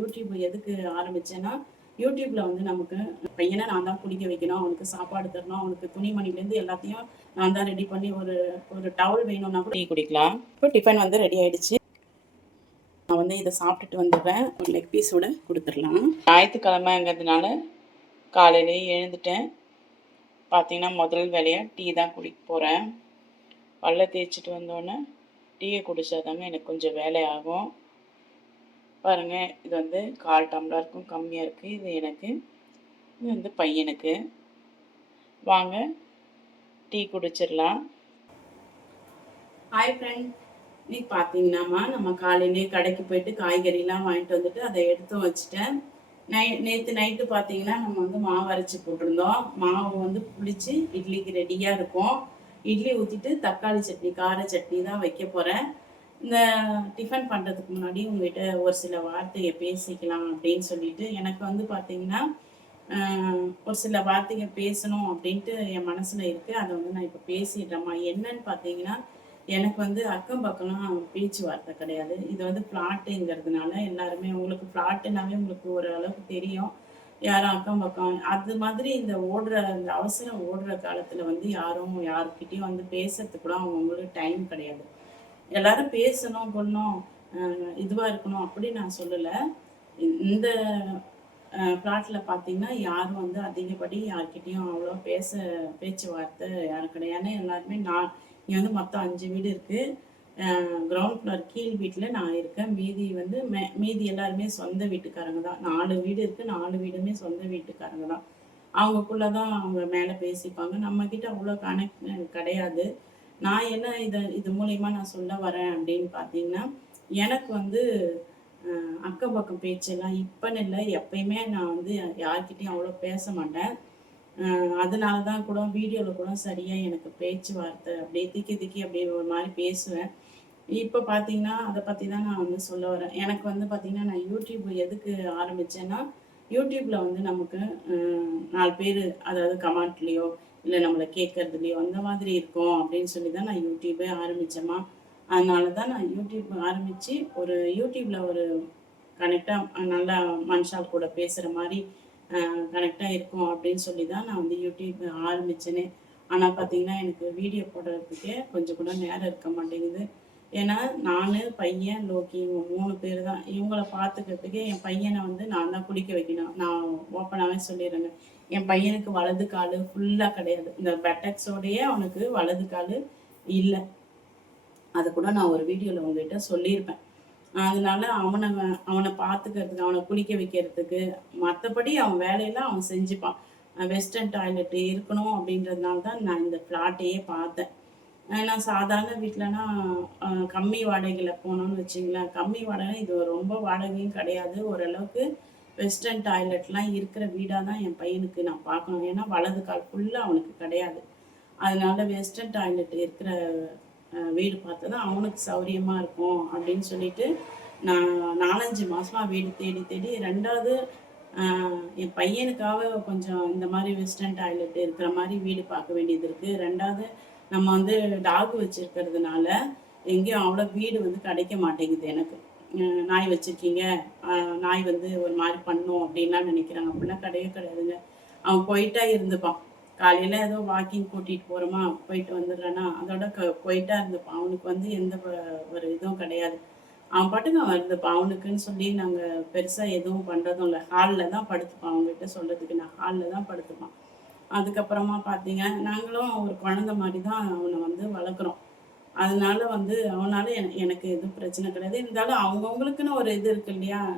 YouTube எதுக்கு ஆரம்பிச்சேன்னா யூடியூப்ல வந்து நமக்கு பையனை நான் தான் குடிக்க வைக்கணும் அவனுக்கு சாப்பாடு தரணும் அவனுக்கு துணிமணிலேருந்து எல்லாத்தையும் நான் தான் ரெடி பண்ணி ஒரு ஒரு டவல் வேணும்னா கூட டீ குடிக்கலாம். இப்போ டிஃபன் வந்து ரெடி ஆயிடுச்சு. நான் வந்து இதை சாப்பிட்டுட்டு வந்துடுறேன். ஒரு லெக் பீஸோட கொடுத்துடலாம். ஞாயிற்றுக்கிழமைங்கிறதுனால காலையிலேயே எழுந்துட்டேன். பார்த்தீங்கன்னா முதல் வேலையாக டீ தான் குடிக்க போகிறேன் பல்ல தேய்ச்சிட்டு வந்தோடனே டீயை குடித்தாதாங்க எனக்கு கொஞ்சம் வேலை ஆகும். பாருங்கள் இது வந்து கால் டம்ளருக்கும் கம்மியாக இருக்குது இது எனக்கு இது வந்து பையனுக்கு. வாங்க டீ குடிச்சிடலாம். ஹாய் ஃப்ரெண்ட் இன்னைக்கு பார்த்தீங்கன்னாமா நம்ம காலையிலேயே கடைக்கு போயிட்டு காய்கறிலாம் வாங்கிட்டு வந்துட்டு அதை எடுத்து வச்சுட்டேன். நை நேற்று நைட்டு பார்த்தீங்கன்னா நம்ம வந்து மாவு அரைச்சி போட்டிருந்தோம். மாவு வந்து புளிச்சு இட்லிக்கு ரெடியாக இருக்கும். இட்லி ஊற்றிட்டு தக்காளி சட்னி கார சட்னி தான் வைக்க போகிறேன் இந்த டிஃபன் பண்ணுறதுக்கு முன்னாடி உங்ககிட்ட ஒரு சில வார்த்தையை பேசிக்கலாம் அப்படின்னு சொல்லிட்டு எனக்கு வந்து பார்த்தீங்கன்னா ஒரு சில வார்த்தைங்க பேசணும் அப்படின்ட்டு என் மனசில் இருக்குது அதை வந்து நான் இப்போ பேசிடுறேம்மா. என்னன்னு பார்த்தீங்கன்னா எனக்கு வந்து அக்கம் பக்கம்லாம் பேச்சுவார்த்தை கிடையாது. இது வந்து பிளாட்டுங்கிறதுனால எல்லாருமே உங்களுக்கு பிளாட்டுனாவே உங்களுக்கு ஒரு அளவுக்கு தெரியும். யாரும் அக்கம் பக்கம் அது மாதிரி இந்த ஓடுற இந்த அவசரம் ஓடுற காலத்தில் வந்து யாரும் யாருக்கிட்டேயும் வந்து பேசுறதுக்கு கூட அவங்களுக்கு டைம் கிடையாது. எல்லாரும் பேசணும் கொள்ளணும் இதுவாக இருக்கணும் அப்படி நான் சொல்லலை. இந்த பிளாட்டில் பார்த்தீங்கன்னா யாரும் வந்து அதிகப்படி யார்கிட்டயும் அவ்வளோ பேச பேச்சுவார்த்தை யாரும் கிடையாது. எல்லாருமே நான் இங்கே வந்து மொத்தம் அஞ்சு வீடு இருக்குது கிரவுண்ட் ஃப்ளோர் கீழ் வீட்டில் நான் இருக்கேன். மீதி வந்து மே மீதி எல்லாருமே சொந்த வீட்டுக்காரங்க தான். நாலு வீடு இருக்குது நாலு வீடுமே சொந்த வீட்டுக்காரங்க தான். அவங்கக்குள்ளே தான் அவங்க மேலே பேசிப்பாங்க. நம்மக்கிட்ட அவ்வளோ கனெக்ட் கிடையாது. நான் என்ன இதை இது மூலயமா நான் சொல்ல வரேன் அப்படின்னு பார்த்தீங்கன்னா எனக்கு வந்து அக்கம் பக்கம் பேச்செல்லாம் இப்போன்னு இல்லை. எப்பயுமே நான் வந்து யார்கிட்டையும் அவ்வளோ பேச மாட்டேன். அதனால தான் கூட வீடியோவில் கூட சரியாக எனக்கு பேச்சுவார்த்தை அப்படியே திக்கி திக்கி அப்படியே ஒரு மாதிரி பேசுவேன். இப்போ பார்த்தீங்கன்னா அதை பற்றி தான் நான் வந்து சொல்ல வரேன். எனக்கு வந்து பார்த்தீங்கன்னா நான் யூடியூப் எதுக்கு ஆரம்பித்தேன்னா யூடியூப்பில் வந்து நமக்கு நாலு பேர் அதாவது கமெண்ட்லேயோ இல்லை நம்மளை கேட்கறதுலையோ அந்த மாதிரி இருக்கும் அப்படின்னு சொல்லி தான் நான் யூடியூபே ஆரம்பித்தேம்மா அதனால தான் நான் யூடியூப் ஆரம்பித்து ஒரு யூடியூப்பில் ஒரு கனெக்டாக நல்லா மனுஷால் கூட பேசுகிற மாதிரி கனெக்டாக இருக்கும் அப்படின்னு சொல்லி தான் நான் வந்து யூடியூப் ஆரம்பித்தேனே ஆனால் பார்த்தீங்கன்னா எனக்கு வீடியோ போடுறதுக்கே கொஞ்சம் கூட நேரம் இருக்க மாட்டேங்குது. ஏன்னா நான் பையன் லோக்கி இவங்க மூணு பேர் தான் இவங்கள பார்த்துக்கிறதுக்கே என் பையனை வந்து நான் தான் குடிக்க வைக்கணும். நான் ஓப்பனாகவே சொல்லிடுறேங்க என் பையனுக்கு வலது கால் ஃபுல்லாக கிடையாது. இந்த பெட்டக்ஸோடையே அவனுக்கு வலது கால் இல்லை. அதை கூட நான் ஒரு வீடியோவில் உங்ககிட்ட சொல்லியிருப்பேன். அதனால அவனை அவனை பார்த்துக்கிறதுக்கு அவனை குளிக்க வைக்கிறதுக்கு மற்றபடி அவன் வேலையெல்லாம் அவன் செஞ்சுப்பான். வெஸ்டர்ன் டாய்லெட் இருக்கணும் அப்படின்றதுனால தான் நான் இந்த ஃப்ளாட்டையே பார்த்தேன். நான் சாதாரண வீட்டிலனா கம்மி வாடகையில் போனோம்னு வச்சிங்களேன். கம்மி வாடகை இது ரொம்ப வாடகையும் கிடையாது. ஓரளவுக்கு வெஸ்டர்ன் டாய்லெட்லாம் இருக்கிற வீடாக தான் என் பையனுக்கு நான் பார்க்கணும். ஏன்னா வலது கால் ஃபுல்லாக அவனுக்கு கிடையாது. அதனால வெஸ்டர்ன் டாய்லெட் இருக்கிற வீடு பார்த்தா தான் அவனுக்கு சௌரியமாக இருக்கும் அப்படின்னு சொல்லிட்டு நான் நாலஞ்சு மாதமாக வீடு தேடி தேடி ரெண்டாவது என் பையனுக்காக கொஞ்சம் இந்த மாதிரி வெஸ்டர்ன் டாய்லெட் இருக்கிற மாதிரி வீடு பார்க்க வேண்டியது இருக்குது ரெண்டாவது நம்ம வந்து டாக் வச்சுருக்கிறதுனால எங்கேயும் அவ்வளோ வீடு வந்து கிடைக்க மாட்டேங்குது எனக்கு. நாய் வச்சுருக்கீங்க. நாய் வந்து ஒரு மாதிரி பண்ணும் அப்படின்லாம் நினைக்கிறாங்க. அப்படிலாம் கிடையவே கிடையாதுங்க. அவன் போயிட்டா இருந்துப்பான். காலையில் ஏதோ வாக்கிங் கூட்டிகிட்டு போகிறோமா போயிட்டு வந்துடுறேன்னா அதோட க போயிட்டா இருந்துப்பான். அவனுக்கு வந்து எந்த ஒரு இதுவும் கிடையாது. அவன் பாட்டுக்கு அவன் இருந்துப்பான். அவனுக்குன்னு சொல்லி நாங்கள் பெருசாக எதுவும் பண்ணுறதும் இல்லை. ஹாலில் தான் படுத்துப்பான். அவங்ககிட்ட சொல்கிறதுக்கு நான் ஹாலில் தான் படுத்துப்பான். அதுக்கப்புறமா பார்த்தீங்க நாங்களும் ஒரு குழந்த மாதிரி தான் அவனை வந்து வளர்க்குறோம். அதனால வந்து அவனால எனக்கு எதுவும் பிரச்சனை கிடையாது. இருந்தாலும் அவங்கவுங்களுக்குன்னு ஒரு இது இருக்கு இல்லையா?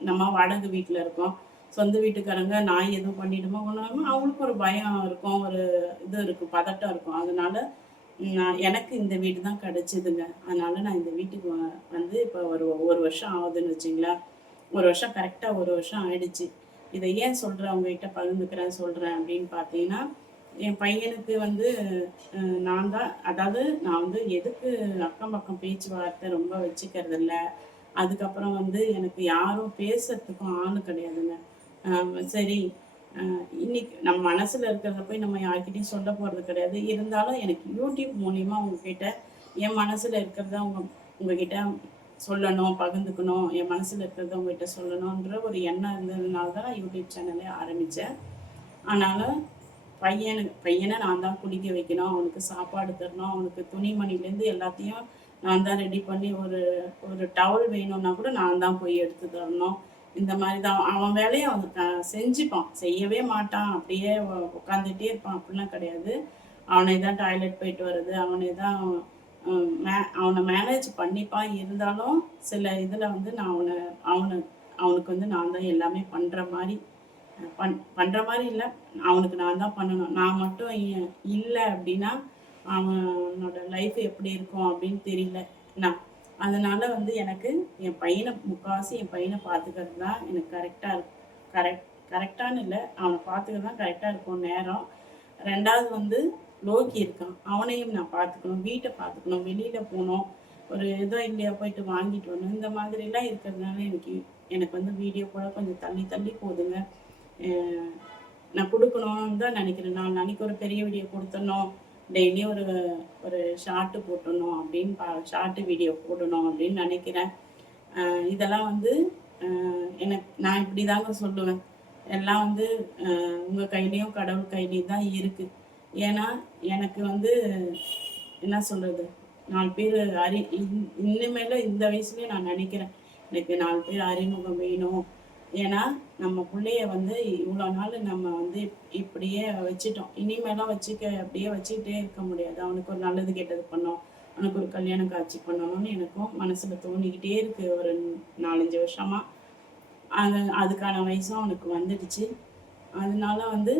நம்ம வாடகை வீட்டில் இருக்கோம். சொந்த வீட்டுக்காரங்க நாய் எதுவும் பண்ணிடுமோ ஒன்றுமோ அவங்களுக்கு ஒரு பயம் இருக்கும் ஒரு இது இருக்கும் பதட்டம் இருக்கும். அதனால எனக்கு இந்த வீடு தான் கிடைச்சிதுங்க. அதனால நான் இந்த வீட்டுக்கு வ- வந்து இப்போ ஒரு ஒரு வருஷம் ஆகுதுன்னு வச்சிங்களேன். ஒரு வருஷம் கரெக்டாக ஒரு வருஷம் ஆயிடுச்சு. இதை ஏன் சொல்கிறேன் உங்ககிட்ட பகிர்ந்துக்கிறேன் சொல்கிறேன் அப்படின்னு பார்த்தீங்கன்னா என் பையனுக்கு வந்து நான் தான் அதாவது நான் வந்து எதுக்கு அக்கம் பக்கம் பேச்சுவார்த்தை ரொம்ப வச்சுக்கிறது இல்லை அதுக்கப்புறம் வந்து எனக்கு யாரும் பேசுறதுக்கும் ஆள் கிடையாதுங்க. சரி இன்னைக்கு நம்ம மனசுல இருக்கிறத போய் நம்ம யார்கிட்டையும் சொல்ல போறது கிடையாது. இருந்தாலும் எனக்கு யூடியூப் மூலியமா உங்ககிட்ட என் மனசுல இருக்கிறத உங்க உங்ககிட்ட சொல்லணும் பகிர்ந்துக்கணும் என் மனசில் இருக்கிறத உங்ககிட்ட சொல்லணுன்ற ஒரு எண்ணம் இருந்ததுனால தான் யூடியூப் சேனலே ஆரம்பித்தேன் அதனால் பையனுக்கு பையனை நான் தான் குளிக்க வைக்கணும். அவனுக்கு சாப்பாடு தரணும். அவனுக்கு துணிமணிலேருந்து எல்லாத்தையும் நான் தான் ரெடி பண்ணி ஒரு ஒரு டவல் வேணும்னா கூட நான் தான் போய் எடுத்து தரணும். இந்த மாதிரி தான். அவன் வேலையை அவன் செஞ்சுப்பான். செய்யவே மாட்டான். அப்படியே உட்காந்துட்டே இருப்பான். அப்படிலாம் கிடையாது. அவனை தான் டாய்லெட் போயிட்டு வர்றது. அவனை தான் மே அவனை மேனேஜ் பண்ணிப்பான் இருந்தாலும் சில இதில் வந்து நான் அவனை அவனை அவனுக்கு வந்து நான் தான் எல்லாமே பண்ணுற மாதிரி பண் பண்ணுற மாதிரி இல்லை. அவனுக்கு நான் தான் பண்ணணும். நான் மட்டும் இல்லை அப்படின்னா அவனோட லைஃப் எப்படி இருக்கும் அப்படின்னு தெரியல. நான். அதனால வந்து எனக்கு என் பையனை முக்கால்வாசி என் பையனை பார்த்துக்கிறது தான் எனக்கு கரெக்டாக இருக்கும். கரெக்ட் கரெக்டானு இல்லை. அவனை பார்த்துக்கிறது தான் கரெக்டாக இருக்கும் நேரம். ரெண்டாவது வந்து லோக்கி இருக்கான். அவனையும் நான் பார்த்துக்கணும். வீட்டை பார்த்துக்கணும். வெளியில் போகணும். ஒரு ஏதோ இல்லையா போயிட்டு வாங்கிட்டு வரணும். இந்த மாதிரிலாம் இருக்கிறதுனால எனக்கு எனக்கு வந்து வீடியோ கூட கொஞ்சம் தள்ளி தள்ளி போகுதுங்க நான் கொடுக்கணும்னு தான் நினைக்கிறேன். நான் அன்னைக்கு ஒரு பெரிய வீடியோ கொடுத்துடணும். டெய்லியும் ஒரு ஒரு ஷார்ட்டு போட்டணும் அப்படின்னு பா ஷார்ட்டு வீடியோ போடணும் அப்படின்னு நினைக்கிறேன். இதெல்லாம் வந்து எனக்கு நான் இப்படி தாங்க சொல்லுவேன். எல்லாம் வந்து உங்கள் கையிலையும் கடவுள் கையிலையும் தான் இருக்குது ஏன்னா எனக்கு வந்து என்ன சொல்கிறது நாலு பேர் அறி இன்- இனிமேல இந்த வயசுலேயே நான் நினைக்கிறேன். எனக்கு நாலு பேர் அறிமுகம் வேணும். ஏன்னா நம்ம பிள்ளைய வந்து இவ்வளோ நாள் நம்ம வந்து இப்படியே வச்சுட்டோம். இனிமேலாம் வச்சுக்க அப்படியே வச்சுக்கிட்டே இருக்க முடியாது. அவனுக்கு ஒரு நல்லது கெட்டது பண்ணோம். அவனுக்கு ஒரு கல்யாண காட்சி பண்ணணும்னு எனக்கும் மனசில் தோணிக்கிட்டே இருக்கு ஒரு நாலஞ்சு வருஷமா. அது அதுக்கான வயசும் அவனுக்கு வந்துடுச்சு. அதனால வந்து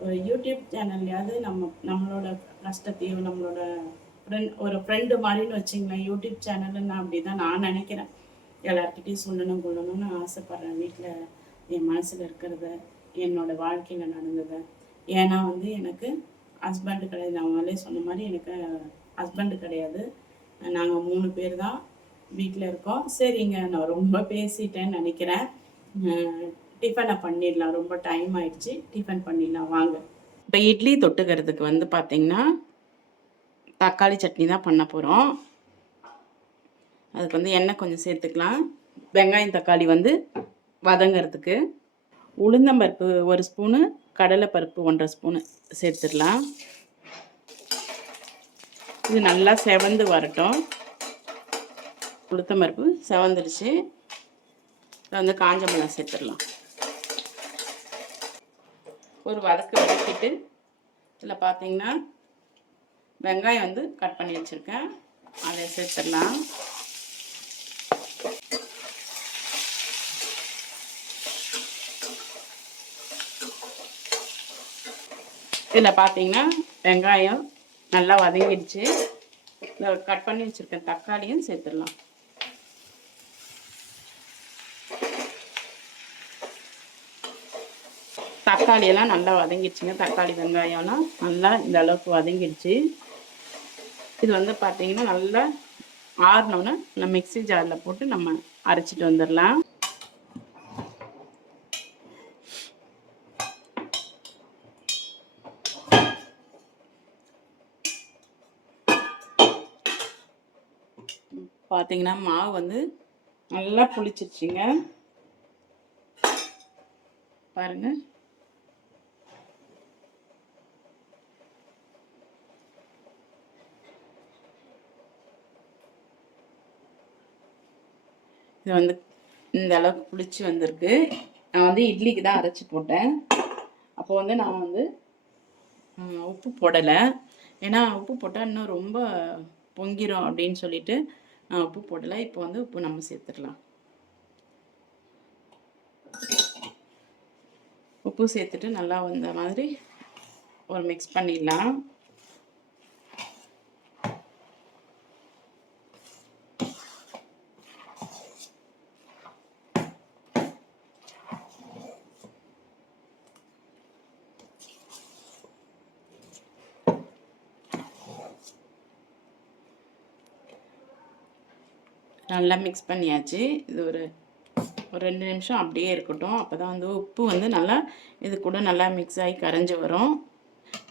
ஒரு யூடியூப் சேனல்லையாவது நம்ம நம்மளோட கஷ்டத்தையும் நம்மளோட ஃப்ரெண்ட் ஒரு ஃப்ரெண்டு மாதிரின்னு வச்சுங்களேன் யூடியூப் சேனல்னு அப்படி தான் நான் நினைக்கிறேன். எல்லார்கிட்டையும் சொல்லணும் கொள்ளணும்னு ஆசைப்பட்றேன். வீட்டில் என் மனசில் இருக்கிறத என்னோட வாழ்க்கையில் நடந்ததை. ஏன்னா வந்து எனக்கு ஹஸ்பண்டு கிடையாது. நான் முதலே சொன்ன மாதிரி எனக்கு ஹஸ்பண்டு கிடையாது. நாங்கள் மூணு பேர் தான் வீட்டில் இருக்கோம். சரிங்க நான் ரொம்ப பேசிட்டேன்னு நினைக்கிறேன். டிஃபனை பண்ணிடலாம். ரொம்ப டைம் ஆயிடுச்சு. டிஃபன் பண்ணிடலாம். வாங்க. இப்போ இட்லி தொட்டுக்கிறதுக்கு வந்து பார்த்திங்கன்னா தக்காளி சட்னி தான் பண்ண போகிறோம் அதுக்கு வந்து எண்ணெய் கொஞ்சம் சேர்த்துக்கலாம். வெங்காயம் தக்காளி வந்து வதங்கிறதுக்கு. உளுந்தம்பருப்பு ஒரு ஸ்பூனு கடலைப்பருப்பு ஒன்றரை ஸ்பூனு சேர்த்துடலாம். இது நல்லா செவந்து வரட்டும். உளுத்தம்பருப்பு செவந்துருச்சு. இதில் வந்து காஞ்ச மிளகாய் சேர்த்துடலாம். ஒரு வதக்கு வதக்கிட்டு இதில் பார்த்தீங்கன்னா வெங்காயம் வந்து கட் பண்ணி வச்சுருக்கேன். அதை சேர்த்துடலாம். இதில் பார்த்தீங்கன்னா வெங்காயம் நல்லா வதங்கிடுச்சு. இதில் கட் பண்ணி வச்சுருக்க தக்காளியும் சேர்த்துடலாம். தக்காளியெல்லாம் நல்லா வதங்கிடுச்சுங்க. தக்காளி வெங்காயம்லாம் நல்லா இந்த அளவுக்கு வதங்கிடுச்சு. இது வந்து பார்த்தீங்கன்னா நல்லா ஆறினோன்னு நம்ம மிக்ஸி ஜாரில் போட்டு நம்ம அரைச்சிட்டு வந்துடலாம். பார்த்தீங்கன்னா மாவு வந்து நல்லா புளிச்சிருச்சுங்க. பாருங்க. இது வந்து இந்த அளவுக்கு புளிச்சு வந்திருக்கு. நான் வந்து இட்லிக்கு தான் அரைச்சி போட்டேன். அப்போ வந்து நான் வந்து உப்பு போடலை. ஏன்னா உப்பு போட்டால் இன்னும் ரொம்ப பொங்கிரும் அப்படின்னு சொல்லிட்டு உப்பு போடலை இப்போ வந்து உப்பு நம்ம சேர்த்துடலாம். உப்பு சேர்த்துட்டு நல்லா வந்த மாதிரி ஒரு மிக்ஸ் பண்ணிடலாம். நல்லா மிக்ஸ் பண்ணியாச்சு. இது ஒரு ஒரு ரெண்டு நிமிஷம் அப்படியே இருக்கட்டும். அப்போ தான் வந்து உப்பு வந்து நல்லா இது கூட நல்லா மிக்ஸ் ஆகி கரைஞ்சி வரும்.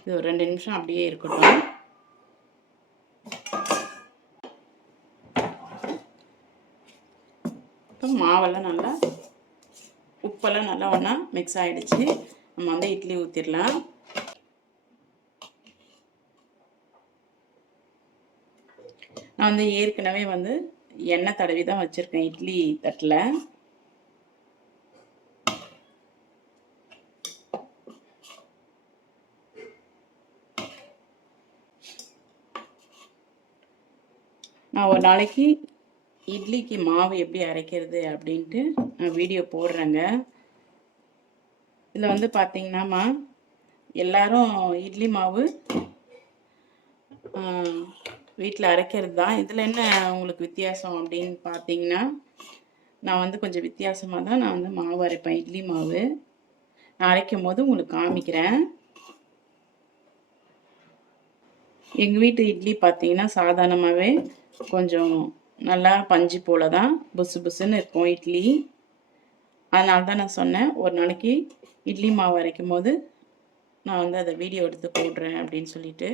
இது ஒரு ரெண்டு நிமிஷம் அப்படியே இருக்கட்டும். இப்போ மாவெல்லாம் நல்லா உப்பெல்லாம் நல்லா ஒன்றா மிக்ஸ் ஆகிடுச்சு நம்ம வந்து இட்லி ஊற்றிடலாம் நான் வந்து ஏற்கனவே வந்து எண்ணெய் தடவி தான் வச்சுருக்கேன். இட்லி தட்டில். நான் ஒரு நாளைக்கு இட்லிக்கு மாவு எப்படி அரைக்கிறது அப்படின்ட்டு நான் வீடியோ போடுறேங்க. இதில் வந்து பார்த்தீங்கன்னாம்மா எல்லாரும் இட்லி மாவு வீட்டில் அரைக்கிறது? தான் இதில் என்ன உங்களுக்கு வித்தியாசம் அப்படின்னு பார்த்தீங்கன்னா நான் வந்து கொஞ்சம் வித்தியாசமாக தான் நான் வந்து மாவு அரைப்பேன். இட்லி மாவு. நான் அரைக்கும் போது உங்களுக்கு காமிக்கிறேன். எங்கள் வீட்டு இட்லி பார்த்தீங்கன்னா சாதாரணமாகவே கொஞ்சம் நல்லா பஞ்சு போல தான் புசு புசுன்னு இருக்கும் இட்லி. அதனால தான் நான் சொன்னேன் ஒரு நாளைக்கு இட்லி மாவு அரைக்கும் போது நான் வந்து அதை வீடியோ எடுத்து போடுறேன் அப்படின்னு சொல்லிட்டு.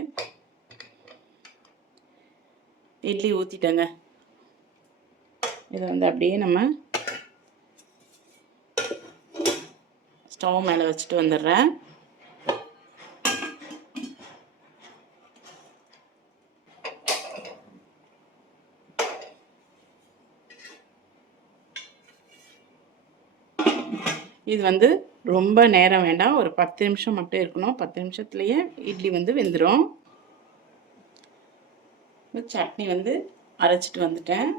இட்லி ஊற்றிட்டேங்க இதை வந்து அப்படியே நம்ம ஸ்டவ் மேலே வச்சுட்டு வந்துடுறேன். இது வந்து ரொம்ப நேரம் வேண்டாம். ஒரு பத்து நிமிஷம் மட்டும் இருக்கணும். பத்து நிமிஷத்துலேயே இட்லி வந்து வெந்துடும் சட்னி வந்து அரைச்சிட்டு வந்துட்டேன்.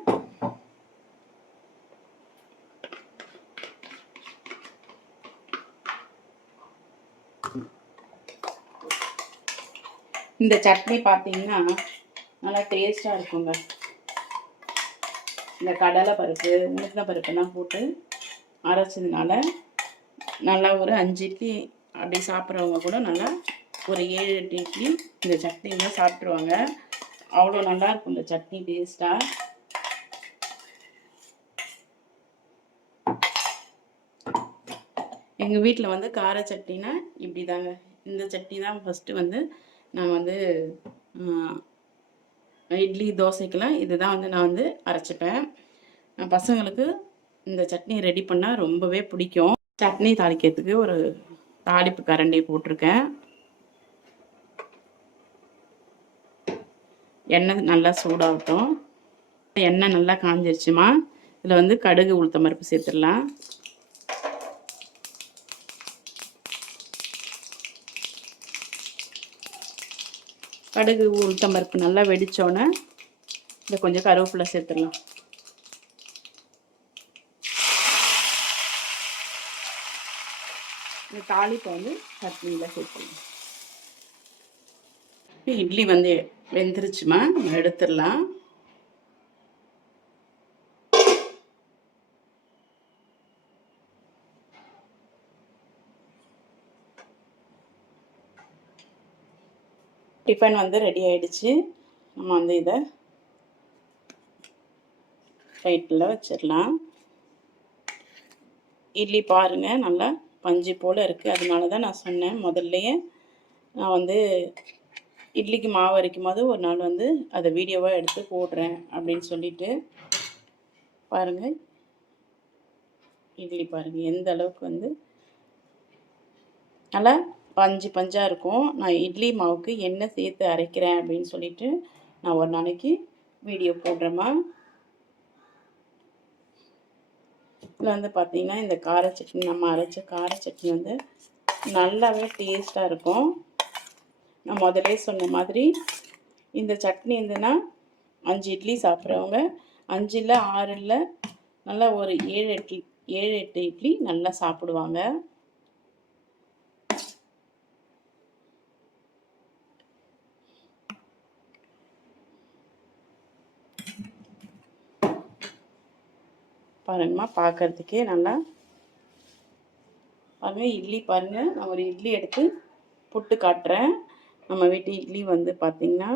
இந்த சட்னி பார்த்தீங்கன்னா நல்லா டேஸ்ட்டாக இருக்குங்க. இந்த கடலை பருப்பு உளுந்த பருப்புலாம் போட்டு அரைச்சதுனால நல்லா ஒரு அஞ்சு இட்லி அப்படி சாப்பிட்றவங்க கூட நல்லா ஒரு ஏழு எட்டு இட்லி இந்த சட்னியில் சாப்பிட்ருவாங்க அவ்வளோ நல்லாயிருக்கும் இந்த சட்னி டேஸ்ட்டாக எங்கள் வீட்டில் வந்து கார சட்னினா இப்படி தாங்க இந்த சட்னி தான் ஃபஸ்ட்டு வந்து நான் வந்து இட்லி தோசைக்கெலாம் இது தான் வந்து நான் வந்து அரைச்சிப்பேன். பசங்களுக்கு இந்த சட்னி ரெடி பண்ணால் ரொம்பவே பிடிக்கும். சட்னி தாளிக்கிறதுக்கு ஒரு தாளிப்பு கரண்டி போட்டிருக்கேன். எண்ணெய் நல்லா சூடாகட்டும். எண்ணெய் நல்லா காஞ்சிருச்சுமா. இதில் வந்து கடுகு உளுத்த பருப்பு சேர்த்துடலாம். கடுகு உளுத்தம் பருப்பு நல்லா வெடித்தோன்னே இதை கொஞ்சம் கருவேப்பிலை சேர்த்துடலாம். இந்த தாளிப்பை வந்து சட்னியில் சேர்த்துடலாம். இட்லி வந்து வெந்துருச்சுமா? நம்ம எடுத்துடலாம். டிஃபன் வந்து ரெடி ஆயிடுச்சு. நம்ம வந்து இதை ரைட்டில் வச்சிடலாம். இட்லி பாருங்கள் நல்லா பஞ்சு போல் இருக்குது அதனால தான் நான் சொன்னேன் முதல்லையே நான் வந்து இட்லிக்கு மாவு அரைக்கும் போது ஒரு நாள் வந்து அதை வீடியோவாக எடுத்து போடுறேன் அப்படின்னு சொல்லிட்டு பாருங்கள் இட்லி பாருங்கள் எந்த அளவுக்கு வந்து நல்லா பஞ்சு பஞ்சாக இருக்கும். நான் இட்லி மாவுக்கு என்ன சேர்த்து அரைக்கிறேன் அப்படின்னு சொல்லிட்டு நான் ஒரு நாளைக்கு வீடியோ போடுறேம்மா. இதில் வந்து பார்த்திங்கன்னா இந்த கார சட்னி நம்ம அரைச்ச கார சட்னி வந்து நல்லாவே டேஸ்ட்டாக இருக்கும். நான் முதலே சொன்ன மாதிரி இந்த சட்னி இருந்துன்னா அஞ்சு இட்லி சாப்பிட்றவங்க அஞ்சு ஆறில் ஆறு நல்லா ஒரு ஏழு இட்லி ஏழு எட்டு இட்லி நல்லா சாப்பிடுவாங்க. பாருங்கம்மா பார்க்குறதுக்கே நல்லா பாருங்கள் இட்லி பாருங்கள் நான் ஒரு இட்லி எடுத்து புட்டு காட்டுறேன். நம்ம வீட்டு இட்லி வந்து பார்த்திங்கன்னா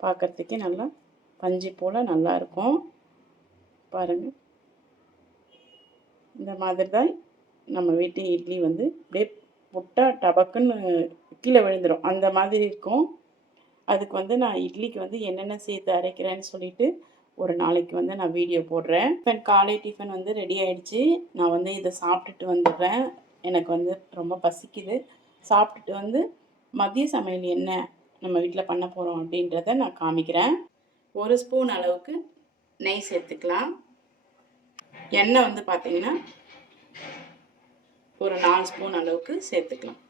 பார்க்குறதுக்கே நல்லா பஞ்சு போல் நல்லாயிருக்கும் பாருங்கள் இந்த மாதிரி தான் நம்ம வீட்டு இட்லி வந்து அப்படியே புட்டா டபக்குன்னு கீழே விழுந்துடும் அந்த மாதிரி இருக்கும். அதுக்கு வந்து நான் இட்லிக்கு வந்து என்னென்ன சேர்த்து அரைக்கிறேன்னு சொல்லிட்டு ஒரு நாளைக்கு வந்து நான் வீடியோ போடுறேன். இப்போ காலை டிஃபன் வந்து ரெடி ஆகிடுச்சி நான் வந்து இதை சாப்பிட்டுட்டு வந்துடுறேன். எனக்கு வந்து ரொம்ப பசிக்குது. சாப்பிட்டுட்டு வந்து மதிய சமையல் என்ன நம்ம வீட்டில் பண்ண போகிறோம் அப்படின்றத நான் காமிக்கிறேன். ஒரு ஸ்பூன் அளவுக்கு நெய் சேர்த்துக்கலாம். எண்ணெய் வந்து பார்த்தீங்கன்னா ஒரு நாலு ஸ்பூன் அளவுக்கு சேர்த்துக்கலாம்.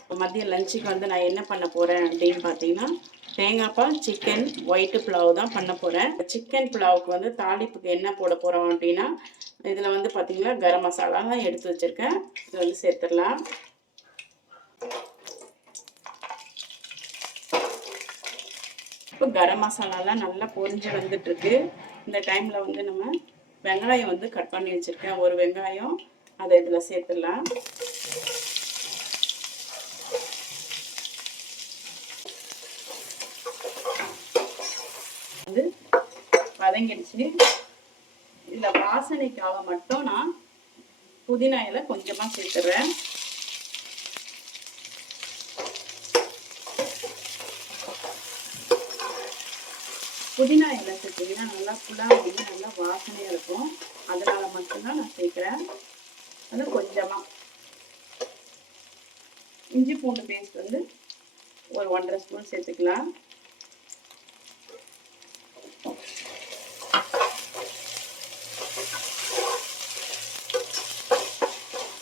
இப்போ மதிய லஞ்சுக்கு வந்து நான் என்ன பண்ண போகிறேன் அப்படின்னு பார்த்தீங்கன்னா தேங்காய்ப்பால் சிக்கன் ஒயிட்டு புலாவ் தான் பண்ண போகிறேன் சிக்கன் புலாவுக்கு வந்து தாளிப்புக்கு என்ன போட போகிறோம் அப்படின்னா இதில் வந்து பார்த்தீங்கன்னா கரம் மசாலா தான் எடுத்து வச்சுருக்கேன். இது வந்து சேர்த்துடலாம். இப்போ கரம் மசாலாலாம் நல்லா பொரிஞ்சு வந்துட்டுருக்கு. இந்த டைமில் வந்து நம்ம வெங்காயம் வந்து கட் பண்ணி வச்சுருக்கேன். ஒரு வெங்காயம் அதை இதில் சேர்த்துடலாம். வந்து வதங்கிடுச்சு. இதில் வாசனைக்காக மட்டும் நான் புதினா கொஞ்சமாக சேர்த்துறேன். புதினா இலை சேர்த்திங்கன்னா நல்லா புலாவ் வந்து நல்லா வாசனையாக இருக்கும். அதனால் மட்டும்தான் நான் சேர்க்குறேன். அது கொஞ்சமாக இஞ்சி பூண்டு பேஸ்ட் வந்து ஒரு ஒன்றரை ஸ்பூன் சேர்த்துக்கலாம்.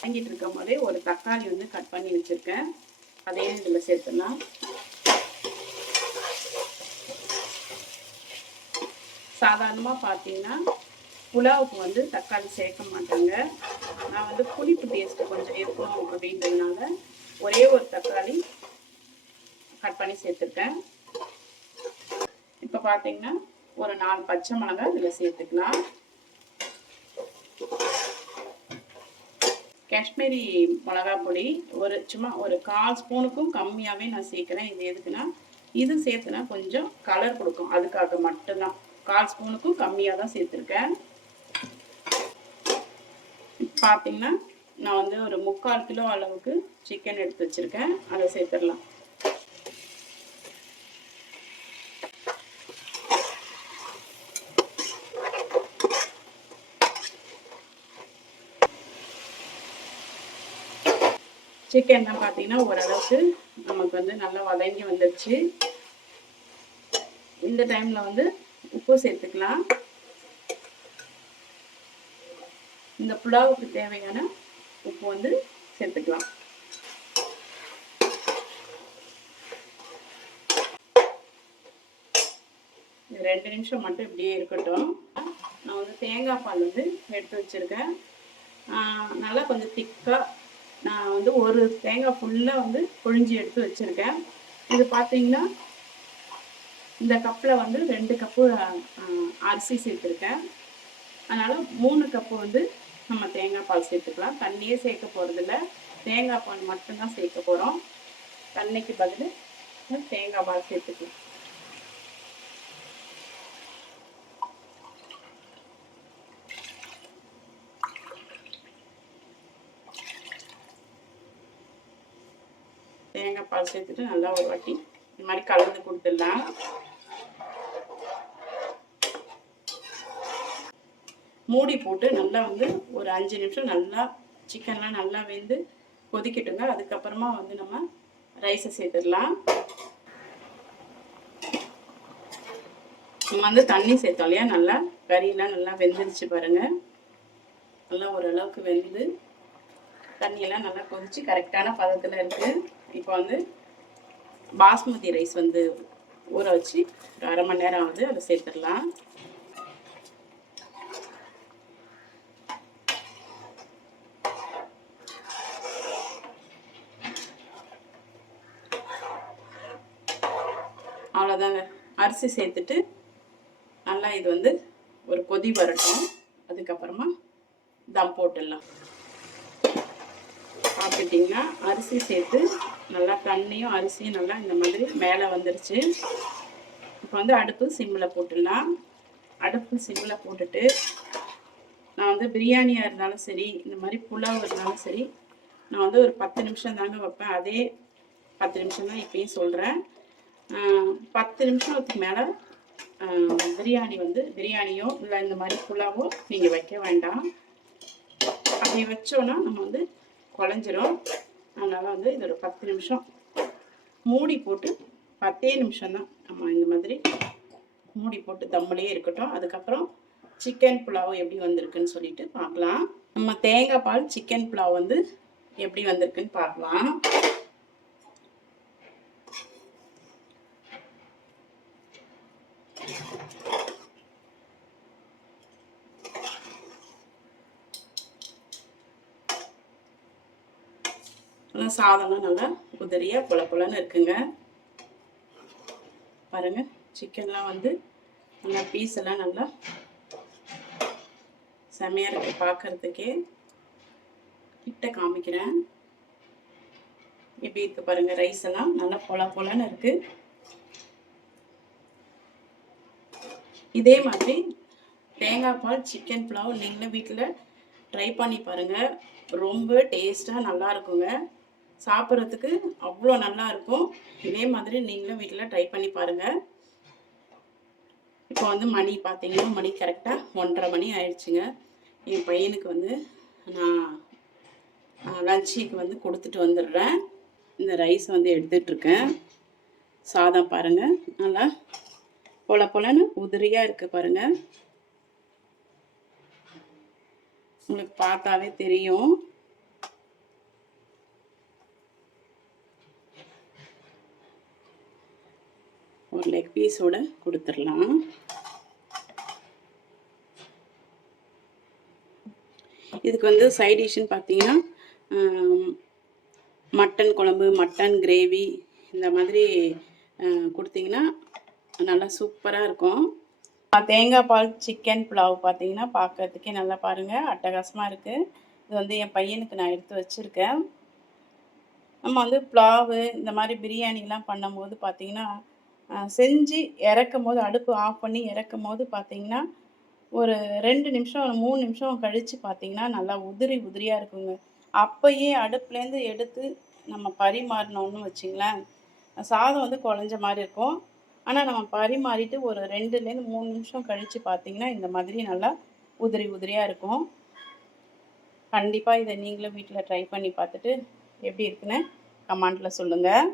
வாங்கிட்டு இருக்கும் போதே ஒரு தக்காளி வந்து கட் பண்ணி வச்சுருக்கேன். அதையும் இதில் சேர்த்துலாம் சாதாரணமாக பார்த்தீங்கன்னா புலாவுக்கு வந்து தக்காளி சேர்க்க மாட்டாங்க. நான் வந்து புளிப்பு டேஸ்ட்டு கொஞ்சம் இருக்கணும் அப்படின்றதுனால ஒரே ஒரு தக்காளி கட் பண்ணி சேர்த்துருக்கேன். இப்போ பார்த்தீங்கன்னா ஒரு நாலு பச்சை மிளகாய் இதில் சேர்த்துக்கலாம். காஷ்மீரி மிளகா பொடி ஒரு சும்மா ஒரு கால் ஸ்பூனுக்கும் கம்மியாகவே நான் சேர்க்குறேன். இது எதுக்குன்னா இது சேர்த்துனா கொஞ்சம் கலர் கொடுக்கும். அதுக்காக மட்டும்தான். கால் ஸ்பூனுக்கும் கம்மியாக தான் சேர்த்துருக்கேன். பார்த்தீங்கன்னா நான் வந்து ஒரு முக்கால் கிலோ அளவுக்கு சிக்கன் எடுத்து வச்சுருக்கேன். அதை சேர்த்துடலாம். சிக்கன்லாம் பார்த்தீங்கன்னா ஓரளவுக்கு நமக்கு வந்து நல்லா வதங்கி வந்துடுச்சு இந்த டைமில் வந்து உப்பு சேர்த்துக்கலாம். இந்த புலாவுக்கு தேவையான உப்பு வந்து சேர்த்துக்கலாம். ரெண்டு நிமிஷம் மட்டும் இப்படியே இருக்கட்டும். நான் வந்து தேங்காய் பால் வந்து எடுத்து வச்சுருக்கேன். நல்லா கொஞ்சம் திக்காக நான் வந்து ஒரு தேங்காய் ஃபுல்லாக வந்து புழிஞ்சி எடுத்து வச்சுருக்கேன். இது பார்த்தீங்கன்னா இந்த கப்பில் வந்து ரெண்டு கப்பு அரிசி சேர்த்துருக்கேன். அதனால் மூணு கப்பு வந்து நம்ம தேங்காய் பால் சேர்த்துக்கலாம். தண்ணியே சேர்க்க போகிறதில்ல தேங்காய் பால் மட்டும்தான் சேர்க்க போகிறோம் தண்ணிக்கு பதில் தேங்காய் பால் சேர்த்துக்கலாம். தேங்காய் பால் சேர்த்துட்டு நல்லா ஒரு வாட்டி இந்த மாதிரி கலந்து கொடுத்துடலாம். மூடி போட்டு நல்லா வந்து ஒரு அஞ்சு நிமிஷம் நல்லா சிக்கன்லாம் நல்லா வெந்து கொதிக்கட்டுங்க. அதுக்கப்புறமா வந்து நம்ம ரைஸை சேர்த்துடலாம். நம்ம வந்து தண்ணி சேர்த்தோம் இல்லையா? நல்லா கறியெல்லாம் நல்லா வெந்துருச்சு பாருங்கள் நல்லா ஓரளவுக்கு வெந்து தண்ணியெல்லாம் நல்லா கொதிச்சு கரெக்டான பதத்தில் இருக்குது இப்போ வந்து பாஸ்மதி ரைஸ் வந்து ஊற வச்சு ஒரு அரை மணி நேரம் ஆகுது. அதை சேர்த்துடலாம். அரிசி சேர்த்துட்டு நல்லா இது வந்து ஒரு கொதி வரட்டும். அதுக்கப்புறமா தம் போட்டுடலாம். பார்த்துட்டிங்கன்னா அரிசி சேர்த்து நல்லா தண்ணியும் அரிசியும் நல்லா இந்த மாதிரி மேலே வந்துருச்சு. இப்போ வந்து அடுப்பு சிம்மில் போட்டுடலாம். அடுப்பு சிம்மில் போட்டுட்டு நான் வந்து பிரியாணியாக இருந்தாலும் சரி இந்த மாதிரி புலாவ் இருந்தாலும் சரி நான் வந்து ஒரு பத்து நிமிஷம் தாங்க வைப்பேன். அதே பத்து நிமிஷம் தான் இப்பயும் சொல்கிறேன் பத்து நிமிஷத்துக்கு மேலே பிரியாணி வந்து பிரியாணியோ இல்லை இந்த மாதிரி புலாவோ நீங்கள் வைக்க வேண்டாம். அப்படி வச்சோன்னா நம்ம வந்து குழஞ்சிரும். அதனால் வந்து இது ஒரு பத்து நிமிஷம். மூடி போட்டு பத்தே நிமிஷம்தான் நம்ம இந்த மாதிரி மூடி போட்டு தம்முலேயே இருக்கட்டும். அதுக்கப்புறம் சிக்கன் புலாவ் எப்படி வந்திருக்குன்னு சொல்லிட்டு பார்க்கலாம். நம்ம தேங்காய் பால் சிக்கன் புலாவ் வந்து எப்படி வந்திருக்குன்னு பார்க்கலாம். நல்லா சாதம்லாம் நல்லா உதிரியாக பொல பொலன்னு இருக்குங்க. பாருங்கள் சிக்கன்லாம் வந்து நல்லா பீஸ் எல்லாம் நல்லா செமையாக இருக்குது பார்க்கறதுக்கே கிட்ட காமிக்கிறேன். எப்படி இருக்குது பாருங்கள் ரைஸ் எல்லாம் நல்லா பொல பொலன்னு இருக்குது இதே மாதிரி தேங்காய் பால் சிக்கன் புலாவ் நீங்களும் வீட்டில் ட்ரை பண்ணி பாருங்கள் ரொம்ப டேஸ்ட்டாக நல்லா இருக்குங்க. சாப்பிட்றதுக்கு அவ்வளோ நல்லா இருக்கும். இதே மாதிரி நீங்களும் வீட்டில் ட்ரை பண்ணி பாருங்கள் இப்போ வந்து மணி பார்த்தீங்கன்னா மணி கரெக்டாக ஒன்றரை மணி ஆயிடுச்சுங்க. என் பையனுக்கு வந்து நான் லஞ்சுக்கு வந்து கொடுத்துட்டு வந்துடுறேன். இந்த ரைஸ் வந்து எடுத்துட்ருக்கேன் சாதம் பாருங்கள் நல்லா பொல பொலன்னு உதிரியாக இருக்குது பாருங்கள் உங்களுக்கு பார்த்தாவே தெரியும். ஒரு லெக் பீஸோட கொடுத்துடலாம். இதுக்கு வந்து சைட் டிஷ்னு பார்த்தீங்கன்னா மட்டன் குழம்பு மட்டன் கிரேவி இந்த மாதிரி கொடுத்தீங்கன்னா நல்லா சூப்பராக இருக்கும். தேங்காய் பால் சிக்கன் புலாவ் பார்த்தீங்கன்னா பார்க்கறதுக்கே நல்லா பாருங்கள் அட்டகாசமாக இருக்குது இது வந்து என் பையனுக்கு நான் எடுத்து வச்சுருக்கேன். நம்ம வந்து புலாவு இந்த மாதிரி பிரியாணிலாம் பண்ணும்போது பார்த்தீங்கன்னா செஞ்சு இறக்கும் போது அடுப்பு ஆஃப் பண்ணி இறக்கும் போது பார்த்தீங்கன்னா ஒரு ரெண்டு நிமிஷம் ஒரு மூணு நிமிஷம் கழித்து பார்த்தீங்கன்னா நல்லா உதிரி உதிரியாக இருக்குங்க. அப்போயே அடுப்புலேருந்து எடுத்து நம்ம பரிமாறினோன்னு வச்சிங்களேன். சாதம் வந்து குழஞ்ச மாதிரி இருக்கும். ஆனால் நம்ம பரிமாறிட்டு ஒரு ரெண்டுலேருந்து மூணு நிமிஷம் கழித்து பார்த்தீங்கன்னா இந்த மாதிரி நல்லா உதிரி உதிரியாக இருக்கும். கண்டிப்பாக இதை நீங்களும் வீட்டில் ட்ரை பண்ணி பார்த்துட்டு எப்படி இருக்குன்னு கமெண்ட்டில் சொல்லுங்கள்